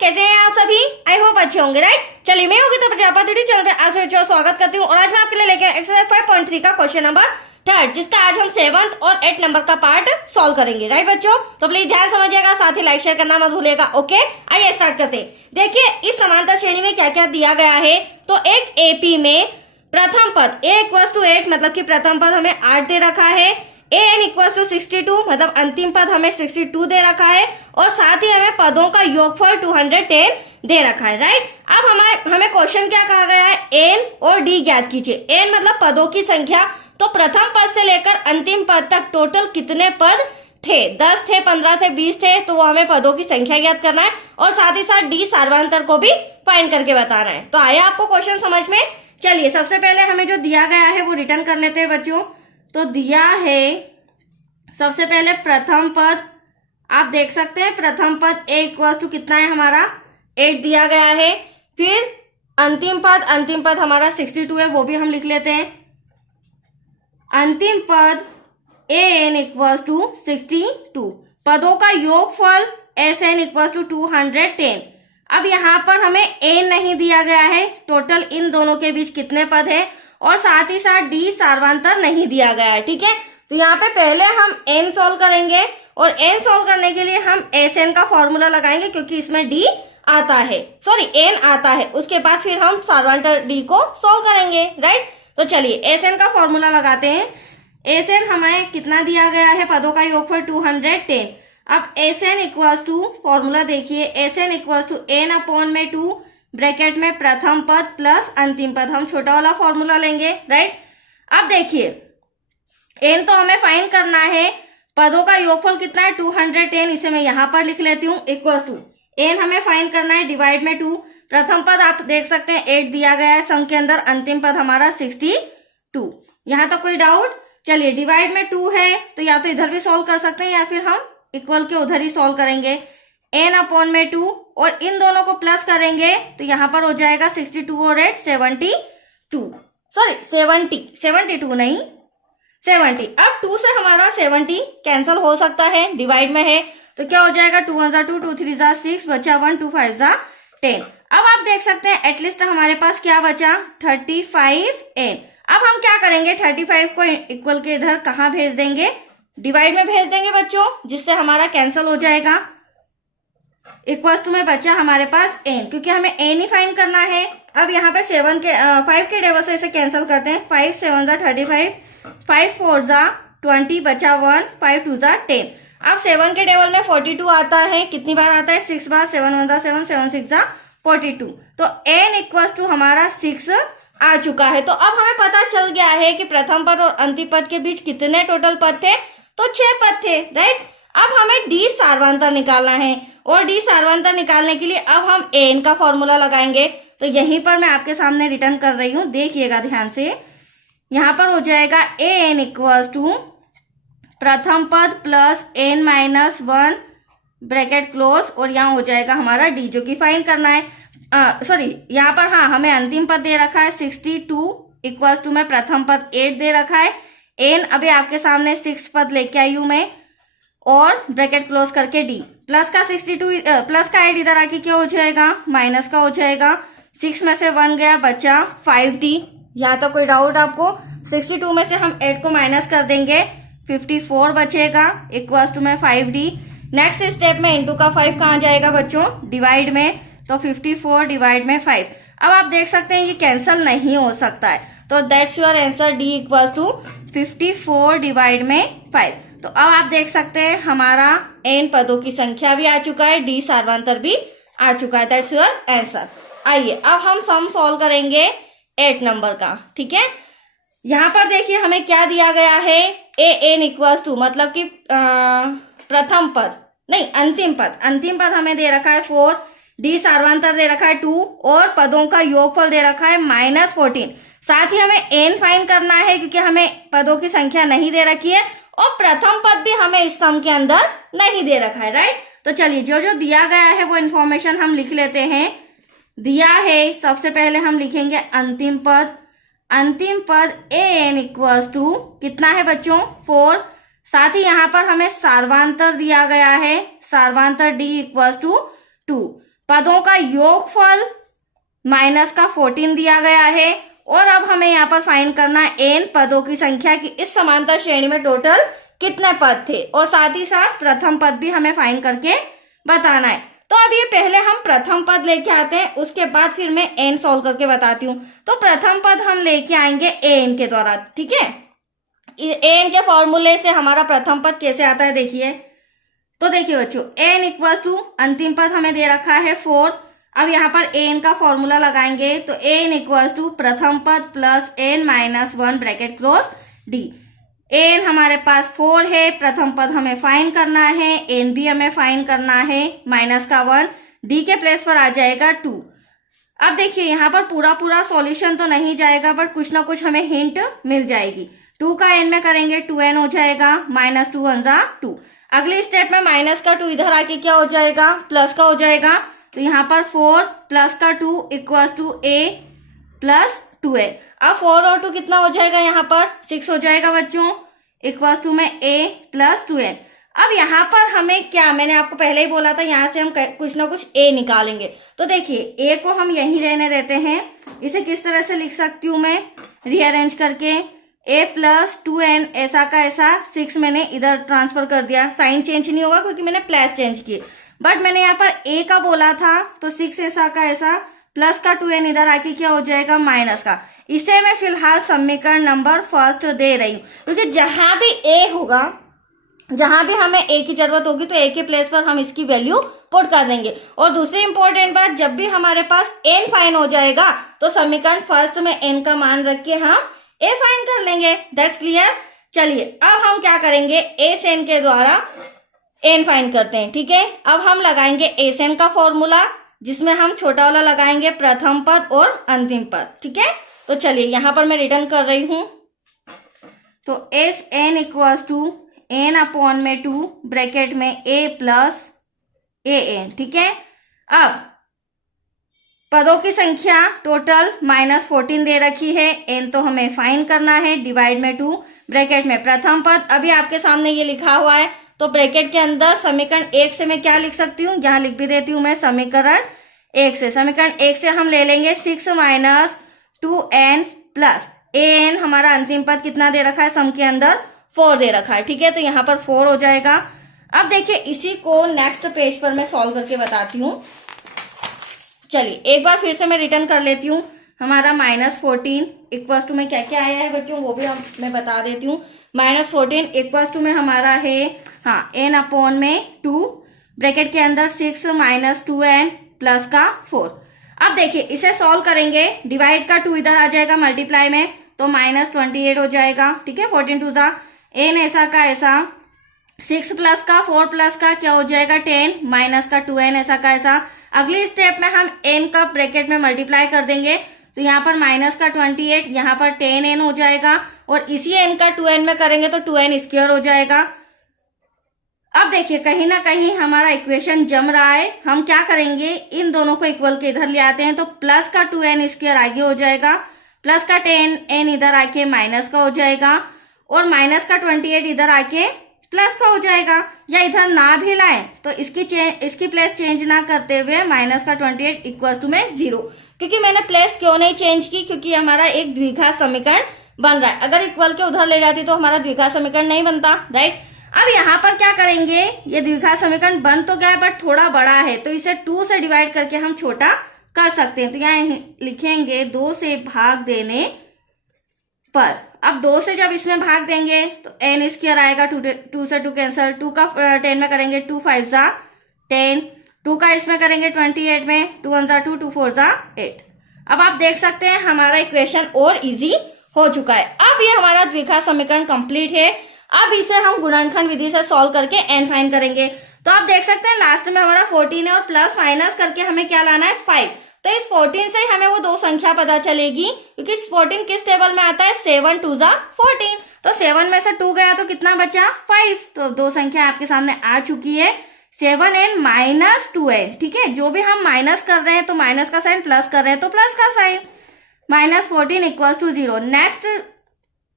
कैसे हैं आप सभी? आई होप अच्छे होंगे, राइट। चलिए, मैं योगिता प्रजापति चैनल पे आप सभी का स्वागत करती हूँ और आज मैं आपके लिए लेके एक्सरसाइज 5.3 का क्वेश्चन नंबर 3, जिसका आज हम 7th और 8 नंबर का पार्ट सॉल्व करेंगे, राइट बच्चों। तो प्लीज ध्यान समझिएगा, साथ ही लाइक शेयर करना मत भूलिएगा। ओके, आइए स्टार्ट करते हैं। देखिए, इस समांतर श्रेणी में क्या क्या दिया गया है। तो एक एपी में प्रथम पद a=8 मतलब कि प्रथम पद हमें 8 दे रखा है। an=62 मतलब अंतिम पद हमें 62 दे रखा है और साथ ही हमें पदों का योगफल 210 दे रखा है, राइट। अब हमें क्वेश्चन क्या कहा गया है, n और d ज्ञात कीजिए। n मतलब पदों की संख्या, तो प्रथम पद से लेकर अंतिम पद तक टोटल कितने पद थे, 10 थे, 15 थे, 20 थे, तो वो हमें पदों की संख्या ज्ञात करना है और साथ ही साथ d सार्वधातर को भी फाइंड करके बताना है। तो आया आपको क्वेश्चन समझ में। चलिए, सबसे पहले हमें जो दिया गया है वो रिटर्न कर लेते हैं बच्चों। तो दिया है सबसे पहले प्रथम पद, आप देख सकते हैं प्रथम पद a= कितना है हमारा 8 दिया गया है। फिर अंतिम पद हमारा 62 है, वो भी हम लिख लेते हैं। अंतिम पद an=62, पदों का योगफल sn=210। अब यहाँ पर हमें n नहीं दिया गया है, टोटल इन दोनों के बीच कितने पद है, और साथ ही साथ d सार्वधातर नहीं दिया गया है, ठीक है। तो यहाँ पे पहले हम n सॉल्व करेंगे और n सॉल्व करने के लिए हम sn का फॉर्मूला लगाएंगे क्योंकि इसमें d आता है, n आता है। उसके बाद फिर हम सार्वधातर d को सॉल्व करेंगे, राइट। तो चलिए sn का फॉर्मूला लगाते हैं। sn हमें कितना दिया गया है, पदों का योगफल 210। अब sn= फॉर्मूला देखिए, sn=n/2 ब्रैकेट में प्रथम पद प्लस अंतिम पद, हम छोटा वाला फॉर्मूला लेंगे, राइट। अब देखिए, n तो हमें फाइंड करना है, पदों का योगफल कितना है 210, इसे मैं यहां पर लिख लेती हूँ, n हमें फाइंड करना है डिवाइड में 2। प्रथम पद आप देख सकते हैं 8 दिया गया है सम के अंदर, अंतिम पद हमारा 62। यहां तक कोई डाउट? चलिए, डिवाइड में 2 है तो या तो इधर भी सॉल्व कर सकते हैं या फिर हम इक्वल के उधर ही सॉल्व करेंगे। n/2 और इन दोनों को प्लस करेंगे तो यहाँ पर हो जाएगा 62 और 8 72 नहीं 70। अब 2 से हमारा 70 कैंसिल हो सकता है, डिवाइड में है तो क्या हो जाएगा, 2 1 2 2 3 6 बचा 1 2 5 10। अब आप देख सकते हैं एटलीस्ट हमारे पास क्या बचा, 35n। अब हम क्या करेंगे, 35 को इक्वल के इधर कहाँ भेज देंगे, डिवाइड में भेज देंगे बच्चों, जिससे हमारा कैंसिल हो जाएगा। इक्वल्स टू में बचा हमारे पास n, क्योंकि हमें n ही फाइंड करना है। अब यहाँ पे 5 के टेबल से इसे कैंसिल करते हैं, 5 7 35, 5 4 20 बचा 1, 5 2 10। अब 7 के टेबल में 42 आता है, कितनी बार आता है, 6 बार, 7 1 7 7 6 42। तो n= हमारा 6 आ चुका है। तो अब हमें पता चल गया है कि प्रथम पद और अंतिम पद के बीच कितने टोटल पद थे, तो 6 पद थे, राइट। अब हमें d सार्वधातर निकालना है और d सार्वधातर निकालने के लिए अब हम n का फॉर्मूला लगाएंगे। तो यहीं पर मैं आपके सामने रिटर्न कर रही हूं, देखिएगा ध्यान से। यहां पर हो जाएगा an= प्रथम पद प्लस n-1 ब्रैकेट क्लोज, और यहाँ हो जाएगा हमारा d, जो कि फाइंड करना है। यहाँ पर हमें अंतिम पद दे रखा है 62 में प्रथम पद 8 दे रखा है। n अभी आपके सामने 6 पद लेके आई हूं मैं, और ब्रैकेट क्लोज करके d प्लस का 62 प्लस का 8 इधर आके क्या हो जाएगा, माइनस का हो जाएगा। 6 में से 1 गया, बचा 5d। यहाँ तो कोई डाउट आपको? 62 में से हम 8 को माइनस कर देंगे, 54 बचेगा, इक्वल्स टू में 5d। नेक्स्ट स्टेप में इंटू का 5 कहाँ जाएगा बच्चों, डिवाइड में, तो 54 डिवाइड में 5। अब आप देख सकते हैं ये कैंसिल नहीं हो सकता है, तो that's your answer, d= 54 divide में 5। तो अब आप देख सकते हैं हमारा n पदों की संख्या भी आ चुका है, d सार्वधातर भी आ चुका है, दैट्स योर आंसर। आइए अब हम सम सॉल्व करेंगे 8 नंबर का, ठीक है। यहाँ पर देखिए हमें क्या दिया गया है, an= मतलब कि प्रथम पद नहीं अंतिम पद हमें दे रखा है 4, d सार्वधातर दे रखा है 2 और पदों का योगफल दे रखा है -14। साथ ही हमें n फाइंड करना है क्योंकि हमें पदों की संख्या नहीं दे रखी है और प्रथम पद भी हमें इस सम के अंदर नहीं दे रखा है, राइट। तो चलिए, जो जो दिया गया है वो इन्फॉर्मेशन हम लिख लेते हैं। दिया है, सबसे पहले हम लिखेंगे अंतिम पद an= कितना है बच्चों, 4। साथ ही यहाँ पर हमें सार्वधातर दिया गया है, सार्वधातर d = 2। पदों का योगफल माइनस का 14 दिया गया है। और अब हमें यहाँ पर फाइंड करना है एन पदों की संख्या की इस समांतर श्रेणी में टोटल कितने पद थे, और साथ ही साथ प्रथम पद भी हमें फाइंड करके बताना है। तो अब ये पहले हम प्रथम पद लेके आते हैं, उसके बाद फिर मैं एन सॉल्व करके बताती हूँ। तो प्रथम पद हम लेके आएंगे एन के द्वारा, ठीक है। एन के फॉर्मूले से हमारा प्रथम पद कैसे आता है देखिए। तो देखिए बच्चों, एन इक्वल टू अंतिम पद हमें दे रखा है 4। अब यहाँ पर एन का फॉर्मूला लगाएंगे, तो एन इक्वल टू प्रथम पद plus n minus 1 bracket close d. N हमारे पास 4 है, प्रथम पद हमें फाइंड करना है, एन भी हमें फाइंड करना है, माइनस का 1, डी के प्लेस पर आ जाएगा 2। अब देखिए यहाँ पर पूरा सॉल्यूशन तो नहीं जाएगा, बट कुछ ना कुछ हमें हिंट मिल जाएगी। 2 का एन में करेंगे 2n हो जाएगा, माइनस 2 1 जा 2। अगले स्टेप में माइनस का 2 इधर आके क्या हो जाएगा, प्लस का हो जाएगा। तो यहाँ पर 4 प्लस का 2 equal to a plus 2n। अब 4 और 2 कितना हो जाएगा, यहाँ पर 6 हो जाएगा बच्चों, इक्वल टू में a प्लस 2n। अब यहाँ पर हमें क्या, मैंने आपको पहले ही बोला था, यहाँ से हम कुछ ना कुछ a निकालेंगे। तो देखिए a को हम यहीं रहने देते हैं। इसे किस तरह से लिख सकती हूँ मैं, रीअरेंज करके, a प्लस 2n ऐसा का ऐसा, 6 मैंने इधर ट्रांसफर कर दिया। साइन चेंज नहीं होगा क्योंकि मैंने प्लस चेंज किए, बट मैंने यहाँ पर a का बोला था, तो 6 ऐसा का ऐसा, प्लस का 2n इधर आके क्या हो जाएगा, माइनस का। इसे मैं फिलहाल समीकरण नंबर फर्स्ट दे रही हूँ, क्योंकि जहां भी a होगा, जहां भी हमें a की जरूरत होगी, तो a के प्लेस पर हम इसकी वैल्यू पुट कर देंगे। और दूसरी इंपॉर्टेंट बात, जब भी हमारे पास n फाइन हो जाएगा, तो समीकरण फर्स्ट में n का मान रख के हम a फाइन कर लेंगे। That's clear. चलिए अब हम क्या करेंगे, a से n के द्वारा n फाइंड करते हैं, ठीक है। अब हम लगाएंगे a से n का फॉर्मूला, जिसमें हम छोटा वाला लगाएंगे प्रथम पद और अंतिम पद, ठीक है। तो चलिए यहाँ पर मैं रिटर्न कर रही हूं। तो s n equals to n upon में 2 ब्रैकेट में a प्लस ए एन, ठीक है। अब पदों की संख्या टोटल माइनस 14 दे रखी है, n तो हमें फाइंड करना है, डिवाइड में 2 ब्रैकेट में प्रथम पद अभी आपके सामने ये लिखा हुआ है। तो ब्रैकेट के अंदर समीकरण 1 से मैं क्या लिख सकती हूँ, यहाँ लिख भी देती हूँ मैं, समीकरण 1 से। समीकरण 1 से हम ले लेंगे 6 माइनस 2n प्लस an, हमारा अंतिम पद कितना दे रखा है, सम के अंदर 4 दे रखा है, ठीक है। तो यहाँ पर 4 हो जाएगा। अब देखिए इसी को नेक्स्ट पेज पर मैं सॉल्व करके बताती हूँ। चलिए एक बार फिर से मैं रिटर्न कर लेती हूँ। हमारा माइनस 14 इक्वल्स टू में क्या क्या आया है बच्चों, वो भी मैं बता देती हूँ। माइनस 14 इक्वल्स टू में हमारा है, हाँ, n अपॉन में 2 ब्रैकेट के अंदर 6 माइनस 2n प्लस का 4। अब देखिए इसे सॉल्व करेंगे, डिवाइड का 2 इधर आ जाएगा मल्टीप्लाई में, तो माइनस 28 हो जाएगा, ठीक है। 14 2 जा n ऐसा का ऐसा, 6 प्लस का 4 प्लस का क्या हो जाएगा 10, माइनस का 2n ऐसा का ऐसा। अगली स्टेप में हम n का ब्रैकेट में मल्टीप्लाई कर देंगे, तो यहाँ पर माइनस का 28, यहाँ पर 10n हो जाएगा, और इसी n का 2n में करेंगे तो 2n स्क्वायर हो जाएगा। अब देखिए कहीं ना कहीं हमारा इक्वेशन जम रहा है। हम क्या करेंगे, इन दोनों को इक्वल के इधर ले आते हैं, तो प्लस का 2n स्क्वायर आगे हो जाएगा, प्लस का 10n इधर आके माइनस का हो जाएगा, और माइनस का 28 इधर आके प्लस का हो जाएगा। या इधर ना भी लाएं तो इसकी प्लेस चेंज ना करते हुए माइनस का 28 इक्वल टू में 0, क्योंकि मैंने प्लेस क्यों नहीं चेंज की, क्योंकि हमारा एक द्विघात समीकरण बन रहा है। अगर इक्वल के उधर ले जाती तो हमारा द्विघात समीकरण नहीं बनता, राइट। अब यहाँ पर क्या करेंगे, ये द्विघात समीकरण बन तो गया है बट थोड़ा बड़ा है, तो इसे 2 से डिवाइड करके हम छोटा कर सकते हैं। तो यहाँ लिखेंगे 2 से भाग देने पर। अब 2 से जब इसमें भाग देंगे तो n स्क्वायर आएगा, 2 से 2 कैंसल, 2 का 10 में करेंगे 2 5 जा 10, 2 का इसमें करेंगे 28 में, 2 1 जा 2, 2 4 जा 8। अब आप देख सकते हैं हमारा इक्वेशन और इजी हो चुका है। अब ये हमारा द्विघात समीकरण कंप्लीट है। अब इसे हम गुणनखंड विधि से सॉल्व करके n फाइंड करेंगे। तो आप देख सकते हैं लास्ट में हमारा 14 है, और प्लस माइनस करके हमें क्या लाना है 5। तो इस 14 से हमें वो 2 संख्या पता चलेगी, क्योंकि 14 किस टेबल में आता है, 7 2 जा 14। तो 7 में से 2 गया तो कितना बचा 5। तो 2 संख्या आपके सामने आ चुकी है, 7n माइनस 2n, ठीक है। जो भी हम माइनस कर रहे हैं तो माइनस का साइन, प्लस कर रहे हैं तो प्लस का sign. Minus 14 equal to 0। Next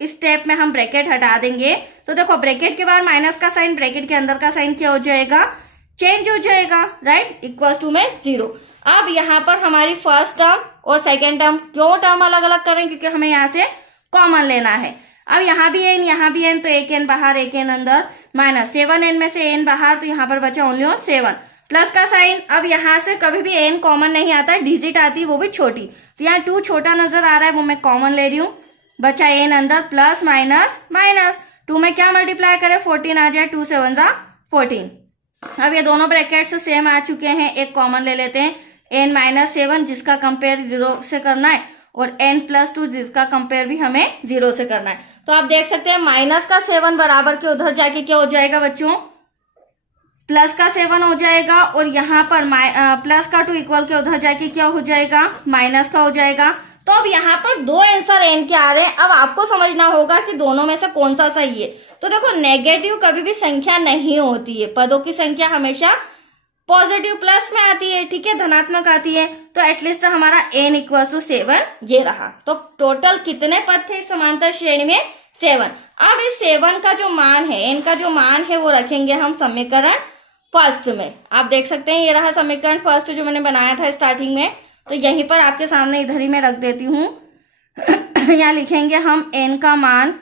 step में हम ब्रैकेट हटा देंगे, तो देखो ब्रैकेट के बाद माइनस का साइन, ब्रैकेट के अंदर का साइन क्या हो जाएगा, चेंज हो जाएगा, राइट, इक्वल टू में 0। अब यहाँ पर हमारी फर्स्ट टर्म और सेकेंड टर्म, क्यों टर्म अलग अलग कर रहे हैं, क्योंकि हमें यहाँ से कॉमन लेना है। अब यहाँ भी n यहाँ भी n, तो एक n बाहर एक n अंदर, माइनस 7n में से n बाहर, तो यहाँ पर बचा ओनली ऑन 7 प्लस का साइन। अब यहाँ से कभी भी n कॉमन नहीं आता, डिजिट आती है वो भी छोटी, तो यहाँ 2 छोटा नजर आ रहा है वो मैं कॉमन ले रही हूँ, बचा n अंदर, प्लस माइनस माइनस 2 में क्या मल्टीप्लाई करें, 14 आ जाए, 2 7 जा 14। अब ये दोनों ब्रैकेट से सेम आ चुके हैं, एक कॉमन ले लेते हैं, n माइनस 7 जिसका कंपेयर 0 से करना है और n प्लस 2 जिसका कंपेयर भी हमें 0 से करना है। तो आप देख सकते हैं माइनस का 7 बराबर के उधर जाके क्या हो जाएगा बच्चों, प्लस का 7 हो जाएगा, और यहाँ पर प्लस का 2 इक्वल के उधर जाके क्या हो जाएगा, माइनस का हो जाएगा। तो अब यहाँ पर 2 आंसर n के आ रहे हैं। अब आपको समझना होगा कि दोनों में से कौन सा सही है। तो देखो नेगेटिव कभी भी संख्या नहीं होती है, पदों की संख्या हमेशा पॉजिटिव प्लस में आती है, ठीक है, धनात्मक आती है। तो एटलीस्ट हमारा n इक्वल टू 7 ये रहा। तो टोटल कितने पद थे समांतर श्रेणी में, 7। अब इस 7 का जो मान है, n का जो मान है वो रखेंगे हम समीकरण फर्स्ट में। आप देख सकते हैं ये रहा समीकरण फर्स्ट जो मैंने बनाया था स्टार्टिंग में। तो यहीं पर आपके सामने इधर ही मैं रख देती हूँ। यहाँ लिखेंगे हम n का मान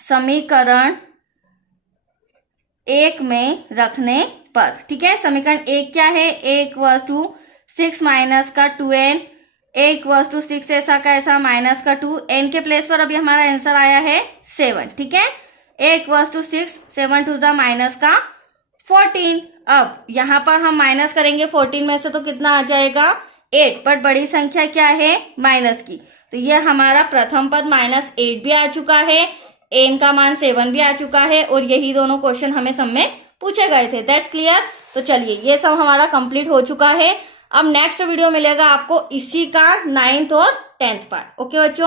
समीकरण 1 में रखने पर, ठीक है। समीकरण 1 क्या है, a इक्वल टू 6 माइनस का 2n, a इक्वल टू 6 ऐसा का ऐसा माइनस का 2, n के प्लेस पर अभी हमारा आंसर आया है 7, ठीक है। a इक्वल टू 6, 7 टू जा माइनस का 14। अब यहाँ पर हम माइनस करेंगे 14 में से तो कितना आ जाएगा 8, बट बड़ी संख्या क्या है माइनस की, तो ये हमारा प्रथम पद -8 भी आ चुका है, n का मान 7 भी आ चुका है, और यही दोनों क्वेश्चन हमें सब में पूछे गए थे। That's clear. तो चलिए ये सब हमारा कंप्लीट हो चुका है। अब नेक्स्ट वीडियो मिलेगा आपको इसी का 9th और 10th पार्ट। ओके बच्चों।